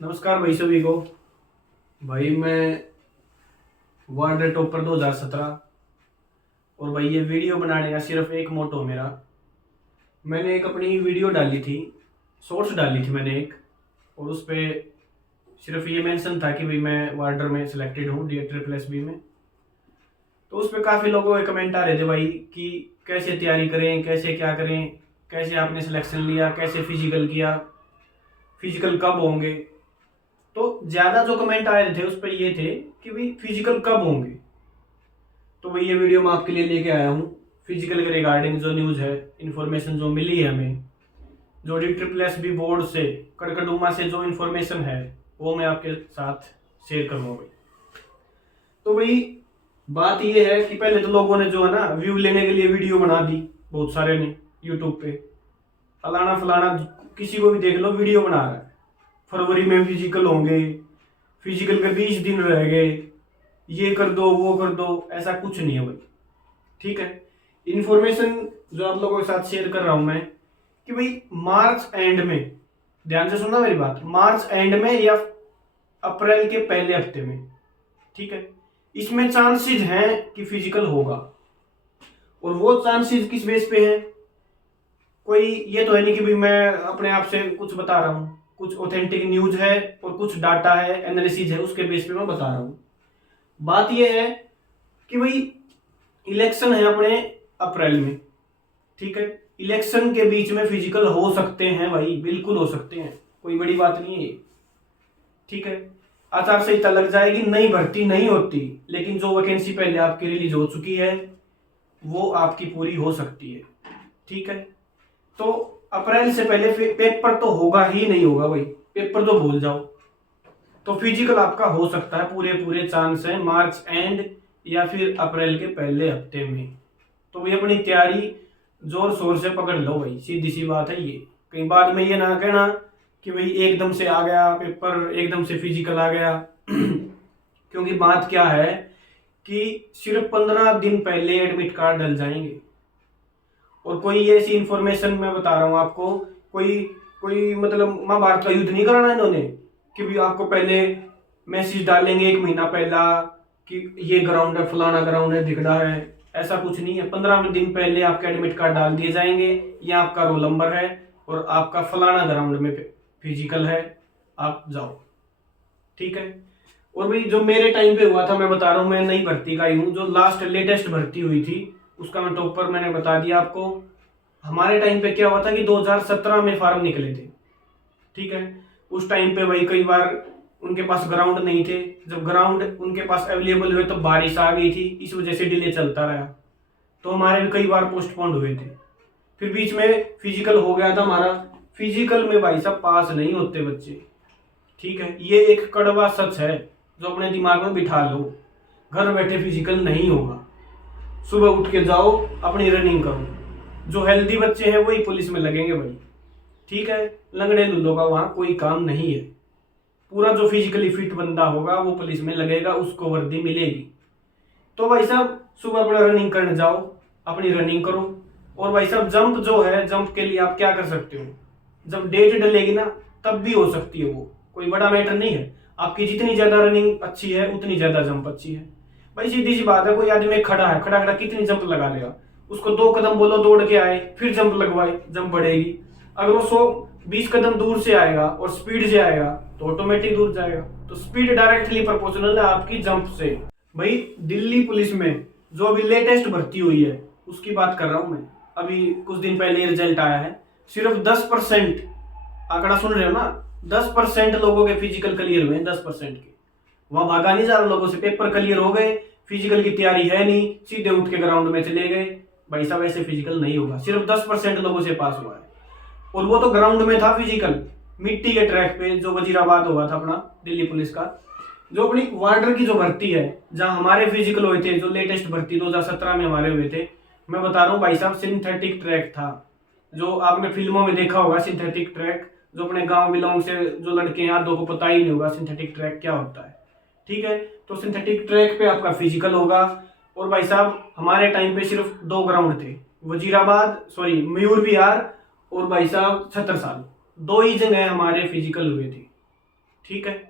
नमस्कार भाई सभी को। भाई मैं वर्ल्ड टॉपर 2017 और भाई ये वीडियो बनाने का सिर्फ एक मोटो मेरा। मैंने एक अपनी वीडियो डाली थी, शॉर्ट्स डाली थी मैंने एक, और उस पे सिर्फ ये मेंशन था कि भाई मैं वार्डर में सिलेक्टेड हूँ DSSB में। तो उस पे काफ़ी लोगों के कमेंट आ रहे थे भाई कि कैसे तैयारी करें, कैसे क्या करें, कैसे आपने सिलेक्शन लिया, कैसे फिजिकल किया, फिजिकल कब होंगे। तो ज़्यादा जो कमेंट आए थे उस पर ये थे कि भाई फिजिकल कब होंगे। तो भाई ये वीडियो मैं आपके लिए लेके आया हूँ। फिजिकल के रिगार्डिंग जो न्यूज़ है, इन्फॉर्मेशन जो मिली है हमें, जो DSSB बोर्ड से, कड़कड़डूमा से जो इन्फॉर्मेशन है, वो मैं आपके साथ शेयर करूँगा भाई। तो भाई बात ये है कि पहले तो लोगों ने जो है ना व्यू लेने के लिए वीडियो बना दी, बहुत सारे ने यूट्यूब पे, फलाना फलाना, किसी को भी देख लो वीडियो बना रहा है, फरवरी में फिजिकल होंगे, फिजिकल के 20 दिन रह गए, ये कर दो वो कर दो। ऐसा कुछ नहीं है भाई, ठीक है। इन्फॉर्मेशन जो आप लोगों के साथ शेयर कर रहा हूं मैं कि भाई मार्च एंड में, ध्यान से सुनना मेरी बात, मार्च एंड में या अप्रैल के पहले हफ्ते में, ठीक है, इसमें चांसेस हैं कि फिजिकल होगा। और वो चांसेस किस बेस पे हैं? कोई ये तो है नहीं कि भाई मैं अपने आप से कुछ बता रहा हूँ, कुछ ऑथेंटिक न्यूज है और कुछ डाटा है, एनालिसिस है, उसके बेस पे मैं बता रहा हूँ। बात यह है कि भाई इलेक्शन है अपने अप्रैल में, ठीक है। इलेक्शन के बीच में फिजिकल हो सकते हैं भाई, बिल्कुल हो सकते हैं, कोई बड़ी बात नहीं है, ठीक है। आचार संहिता लग जाएगी, नई भर्ती नहीं होती, लेकिन जो वैकेंसी पहले आपकी रिलीज हो चुकी है वो आपकी पूरी हो सकती है, ठीक है। तो अप्रैल से पहले पेपर तो होगा ही नहीं होगा भाई, पेपर तो भूल जाओ। तो फिजिकल आपका हो सकता है, पूरे पूरे चांस है मार्च एंड या फिर अप्रैल के पहले हफ्ते में। तो भाई अपनी तैयारी जोर शोर से पकड़ लो भाई, सीधी सी बात है ये। कहीं बाद में ये ना कहना कि भाई एकदम से आ गया पेपर, एकदम से फिजिकल आ गया क्योंकि बात क्या है कि सिर्फ 15 दिन पहले एडमिट कार्ड डल जाएंगे। और कोई ऐसी इंफॉर्मेशन मैं बता रहा हूँ आपको, कोई कोई मतलब महाभारत का युद्ध नहीं कराना इन्होंने कि भी आपको पहले मैसेज डालेंगे एक महीना पहला कि ये ग्राउंड है, फलाना ग्राउंड है, दिख रहा है। ऐसा कुछ नहीं है, 15 दिन पहले आपके एडमिट कार्ड डाल दिए जाएंगे, ये आपका रोल नंबर है और आपका फलाना ग्राउंड में फिजिकल है, आप जाओ, ठीक है। और भाई जो मेरे टाइम पे हुआ था, मैं बता रहा हूँ, मैं नई भर्ती का ही हूँ, जो लास्ट लेटेस्ट भर्ती हुई थी उसका मैं टॉपर, मैंने बता दिया आपको। हमारे टाइम पे क्या हुआ था कि 2017 में फार्म निकले थे, ठीक है। उस टाइम पे भाई कई बार उनके पास ग्राउंड नहीं थे, जब ग्राउंड उनके पास अवेलेबल हुए तो बारिश आ गई थी, इस वजह से डिले चलता रहा। तो हमारे भी कई बार पोस्टपोन्ड हुए थे। फिर बीच में फिजिकल हो गया था हमारा, फिजिकल में भाई साहब पास नहीं होते बच्चे, ठीक है। ये एक कड़वा सच है जो अपने दिमाग में बिठा लो, घर बैठे फिजिकल नहीं होगा। सुबह उठ के जाओ, अपनी रनिंग करो, जो हेल्दी बच्चे हैं वही पुलिस में लगेंगे भाई, ठीक है। लंगड़े लुल्लों का वहां कोई काम नहीं है। पूरा जो फिजिकली फिट बंदा होगा वो पुलिस में लगेगा, उसको वर्दी मिलेगी। तो भाई साहब सुबह अपना रनिंग करने जाओ, अपनी रनिंग करो। और भाई साहब जंप जो है, जंप के लिए आप क्या कर सकते हो, जब डेट डलेगी ना तब भी हो सकती है, वो कोई बड़ा मैटर नहीं है। आपकी जितनी ज्यादा रनिंग अच्छी है उतनी ज्यादा जंप अच्छी है भाई, सीधी सी बात है। कोई आदमी खड़ा है, खड़ा खड़ा कितनी जंप लगा लेगा, उसको 2 कदम बोलो दौड़ के आए, फिर जंप लगवाए, जंप बढ़ेगी। अगर वो 120 कदम दूर से आएगा और स्पीड से आएगा तो ऑटोमेटिक दूर जाएगा। तो स्पीड डायरेक्टली प्रोपोर्शनल है आपकी जंप से। भाई दिल्ली पुलिस में जो अभी लेटेस्ट भर्ती हुई है उसकी बात कर रहा हूं मैं, अभी कुछ दिन पहले रिजल्ट आया है। सिर्फ 10%, आंकड़ा सुन रहे हो ना, 10% लोगों के फिजिकल क्लियर हुए हैं, 10% के। वहां भागा नहीं जा रहा लोगों से, पेपर क्लियर हो गए, फिजिकल की तैयारी है नहीं, सीधे उठ के ग्राउंड में चले गए। भाई साहब ऐसे फिजिकल नहीं होगा, सिर्फ 10% लोगों से पास हुआ है। और वो तो ग्राउंड में था फिजिकल, मिट्टी के ट्रैक पे, जो वजीराबाद हुआ था अपना दिल्ली पुलिस का। जो अपनी वार्डर की जो भर्ती है, जहां हमारे फिजिकल हुए थे, जो लेटेस्ट भर्ती 2017 में हमारे हुए थे, मैं बता रहा हूँ भाई साहब, सिंथेटिक ट्रैक था। जो आपने फिल्मों में देखा होगा सिंथेटिक ट्रैक, जो अपने गांव बिलोंग से जो लड़के हैं आधों को पता ही नहीं होगा सिंथेटिक ट्रैक क्या होता है, ठीक है। तो सिंथेटिक ट्रैक पे आपका फिजिकल होगा। और भाई साहब हमारे टाइम पे सिर्फ 2 ग्राउंड थे, वजीराबाद, सॉरी मयूर विहार, और भाई साहब छत्रसाल, 2 ही जगह हमारे फिजिकल हुए थे, ठीक है।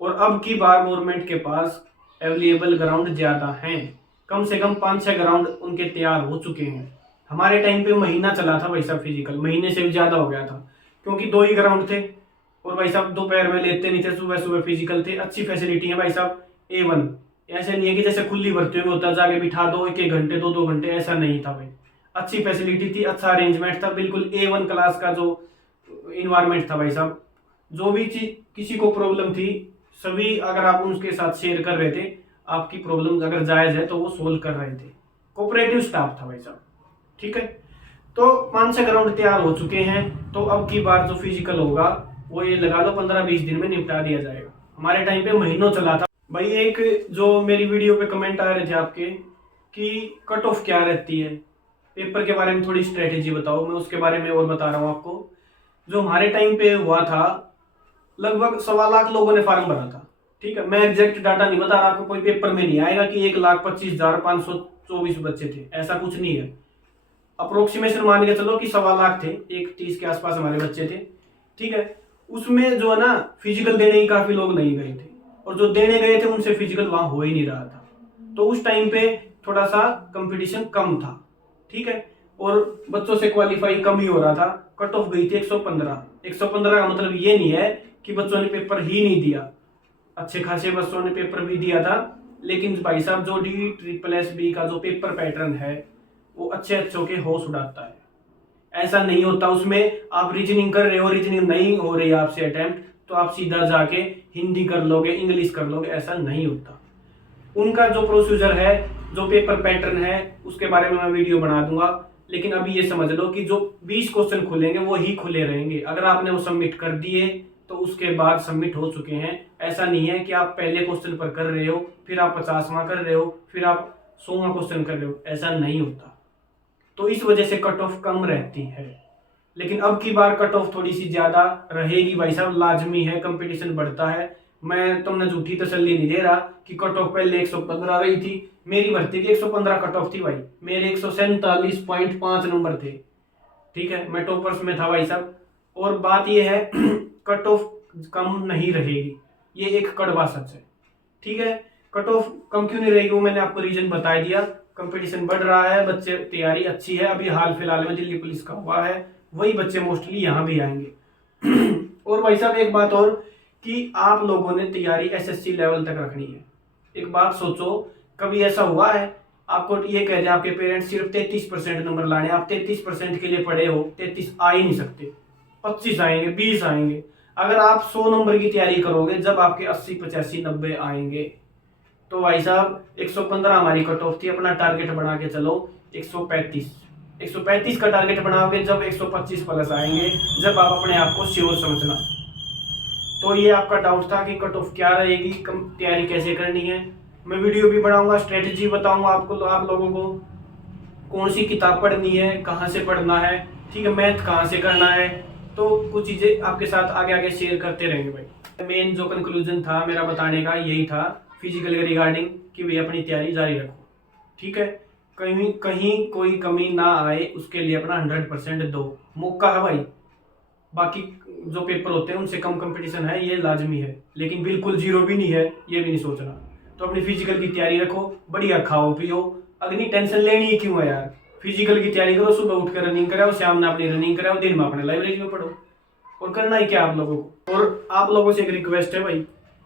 और अब की बार गवर्नमेंट के पास अवेलेबल ग्राउंड ज़्यादा हैं, कम से कम 5-6 ग्राउंड उनके तैयार हो चुके हैं। हमारे टाइम पे महीना चला था भाई साहब, फिजिकल महीने से भी ज़्यादा हो गया था, क्योंकि 2 ही ग्राउंड थे और भाई साहब दोपहर में लेते नहीं थे, सुबह सुबह फिजिकल थे। अच्छी फैसिलिटी है भाई साहब, A1। ऐसे नहीं है कि जैसे खुली भर्तियों में होता है जाके बिठा दो 1-1 घंटे 2-2 घंटे, ऐसा नहीं था भाई। अच्छी फैसिलिटी थी, अच्छा अरेंजमेंट था, बिल्कुल A1 क्लास का जो इन्वायरमेंट था भाई साहब। जो भी चीज किसी को प्रॉब्लम थी, सभी अगर आप उनके साथ शेयर कर रहे थे, आपकी प्रॉब्लम अगर जायज है तो वो सोल्व कर रहे थे। कोऑपरेटिव स्टाफ था भाई साहब, ठीक है। तो 5-6 ग्राउंड तैयार हो चुके हैं, तो अब की बार जो फिजिकल होगा वो ये लगा लो 15-20 दिन में निपटा दिया जाएगा। हमारे टाइम पे महीनों चला था भाई। एक जो मेरी वीडियो पे कमेंट आ रहे थे आपके कि कट ऑफ क्या रहती है, पेपर के बारे में थोड़ी स्ट्रेटेजी बताओ, मैं उसके बारे में और बता रहा हूँ आपको। जो हमारे टाइम पे हुआ था, लगभग 1.25 लाख लोगों ने फॉर्म भरा था, ठीक है। मैं एग्जैक्ट डाटा नहीं बता रहा आपको, कोई पेपर में नहीं आएगा कि 1,25,524 बच्चे थे, ऐसा कुछ नहीं है। अप्रोक्सीमेशन मान के चलो कि 1.25 लाख थे, 1,30 के आसपास हमारे बच्चे थे, ठीक है। उसमें जो है ना फिजिकल देने ही काफी लोग नहीं गए थे, और जो देने गए थे उनसे फिजिकल वहां हो ही नहीं रहा था। तो उस टाइम पे थोड़ा सा कंपटीशन कम था, ठीक है, और बच्चों से क्वालिफाई कम ही हो रहा था। कट ऑफ गई थी 115। 115 का मतलब ये नहीं है कि बच्चों ने पेपर ही नहीं दिया, अच्छे खासे बच्चों ने पेपर भी दिया था। लेकिन भाई साहब जो DSSS का जो पेपर पैटर्न है वो अच्छे अच्छों के होश उड़ाता है। ऐसा नहीं होता, उसमें आप रीजनिंग कर रहे हो, रीजनिंग नहीं हो रही आपसे अटेम्प्ट, तो आप सीधा जाके हिंदी कर लोगे, इंग्लिश कर लोगे, ऐसा नहीं होता। उनका जो प्रोसीजर है, जो पेपर पैटर्न है, उसके बारे में मैं वीडियो बना दूंगा। लेकिन अभी ये समझ लो कि जो 20 क्वेश्चन खुलेंगे वो ही खुले रहेंगे। अगर आपने वो सबमिट कर दिए तो उसके बाद सबमिट हो चुके हैं। ऐसा नहीं है कि आप पहले क्वेश्चन पर कर रहे हो, फिर आप 50वां कर रहे हो, फिर आप 100वां क्वेश्चन कर रहे हो, ऐसा नहीं होता। तो इस वजह से कट ऑफ कम रहती है। लेकिन अब की बार कट ऑफ थोड़ी सी ज्यादा रहेगी भाई साहब, लाजमी है, कंपटीशन बढ़ता है। मैं तुमने झूठी तसल्ली नहीं दे रहा कि कट ऑफ पहले 115 रही थी। मेरी भर्ती की 115 कट ऑफ थी भाई, मेरे 147.5 नंबर थे, ठीक है। मैं टॉपर्स में था भाई साहब। और बात यह है कट ऑफ कम नहीं रहेगी, ये एक कड़वा सच है, ठीक है। कट ऑफ कम क्यों नहीं रहेगी वो मैंने आपको रीजन बता दिया। कंपटीशन बढ़ रहा है, बच्चे तैयारी अच्छी है। अभी हाल फिलहाल में दिल्ली पुलिस का हुआ है, वही बच्चे मोस्टली यहाँ भी आएंगे। और भाई साहब एक बात और, कि आप लोगों ने तैयारी SSC लेवल तक रखनी है। एक बात सोचो, कभी ऐसा हुआ है आपको ये कह रहे आपके पेरेंट्स सिर्फ 33% नंबर लाने, आप 33% के लिए पढ़े हो, 33 आ ही नहीं सकते, 25 आएंगे, 20 आएंगे। अगर आप 100 नंबर की तैयारी करोगे, जब आपके 80, 85, 90 आएंगे, तो भाई साहब 115 हमारी कट ऑफ थी, अपना टारगेट बना के चलो 135 का टारगेट बनाओगे, जब 125 प्लस आएंगे, जब आप अपने आप को श्योर समझना। तो ये आपका डाउट था कि कट ऑफ क्या रहेगी, कम तैयारी कैसे करनी है। मैं वीडियो भी बनाऊंगा, स्ट्रेटेजी बताऊंगा आपको, आप लोगों को कौन सी किताब पढ़नी है, कहाँ से पढ़ना है, ठीक है, मैथ कहाँ से करना है। तो कुछ चीजें आपके साथ आगे आगे शेयर करते रहेंगे भाई। मेन जो कंक्लूजन था मेरा बताने का यही था फिजिकल के रिगार्डिंग, कि भाई अपनी तैयारी जारी रखो, ठीक है। कहीं कहीं कोई कमी ना आए, उसके लिए अपना 100% दो, मौका है भाई। बाकी जो पेपर होते हैं उनसे कम कंपटीशन है, ये लाजमी है, लेकिन बिल्कुल जीरो भी नहीं है, ये भी नहीं सोचना। तो अपनी फिजिकल की तैयारी रखो, बढ़िया खाओ पियो, अग्नि टेंशन लेनी ही क्यों है यार। फिजिकल की तैयारी करो, सुबह उठ कर रनिंग कराओ, शाम में अपनी रनिंग कराओ, दिन में अपने लाइब्रेरी में पढ़ो, और करना ही क्या आप लोगों को। और आप लोगों से एक रिक्वेस्ट है भाई,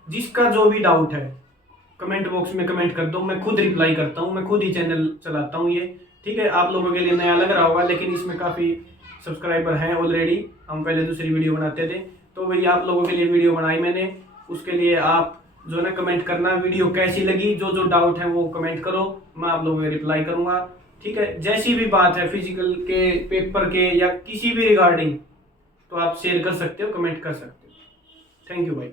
जिसका जो भी डाउट है कमेंट बॉक्स में कमेंट कर दो, मैं खुद रिप्लाई करता हूँ, मैं खुद ही चैनल चलाता हूँ ये, ठीक है। आप लोगों के लिए नया लग रहा होगा, लेकिन इसमें काफ़ी सब्सक्राइबर हैं ऑलरेडी, हम पहले दूसरी वीडियो बनाते थे। तो भाई आप लोगों के लिए वीडियो बनाई मैंने, उसके लिए आप जो ना कमेंट करना, वीडियो कैसी लगी, जो जो डाउट है वो कमेंट करो, मैं आप लोगों को रिप्लाई करूँगा, ठीक है। जैसी भी बात है फिजिकल के, पेपर के, या किसी भी रिगार्डिंग, तो आप शेयर कर सकते हो, कमेंट कर सकते हो। थैंक यू भाई।